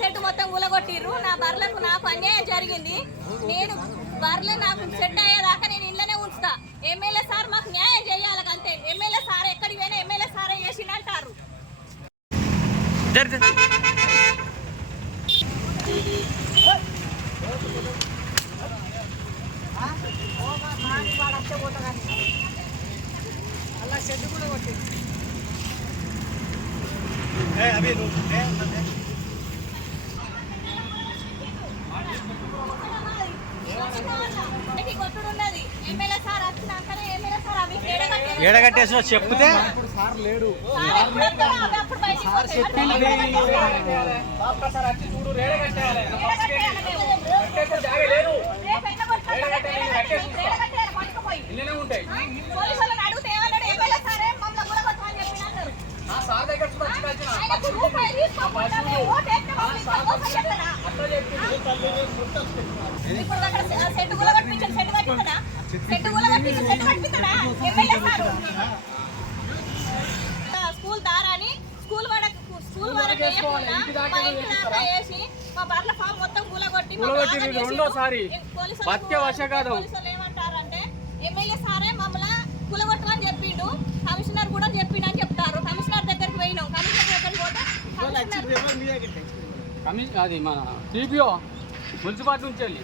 Set మొత్తం ఊలగొట్టిర్రు. నా బర్లకు నాకు అన్యాయం జరిగింది. నేను బర్రెలు నాకు సెట్ అయ్యేదాకా నేను ఇంట్లోనే ఉంచుతా. ఎమ్మెల్యే సార్ మాకు న్యాయం చేయాలి అంతే. ఎమ్మెల్యే సార్ ఎక్కడికి పోయినా ఎమ్మెల్యే సారే చేసిందంటారు. అలా షెడ్ కూడా కొట్టి ఏడగట్టేసిన చెప్తే సార్ లేడు స్కూల్ దారాని స్కూల్ వరకు వేసి మా బర్ల ఫామ్ మొత్తం కూలగొట్టి రెండోసారి ఏమంటారంటే ఎమ్మెల్యే సారే మమ్మల్ని కూలగొట్టమని చెప్పిండు. కమిషనర్ కూడా చెప్పిండు అని చెప్తారు. కమిషనర్ దగ్గరికి పోయినాం. కమిషనర్ దగ్గరికి పోతే అది మన టీపీఓ మున్సిపాలిటీ నుంచి వెళ్ళి